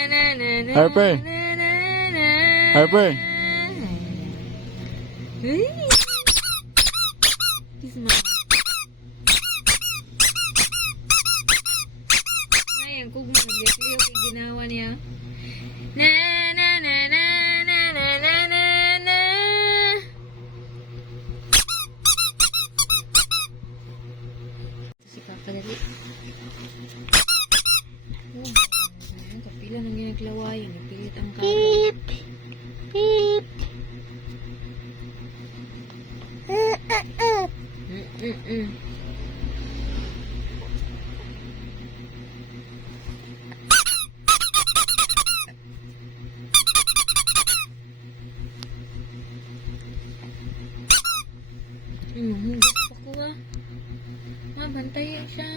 Harper. Harper. Kiss mo. Ay, ang kugma. Nag-liyo kay ginawa niya. Na na na na na na na na na. Si kakadali. Kapila nang ginaglawayan. Napilit ang kakadali. Beep. Beep. Hugas pa ko ah. Mabantay siya.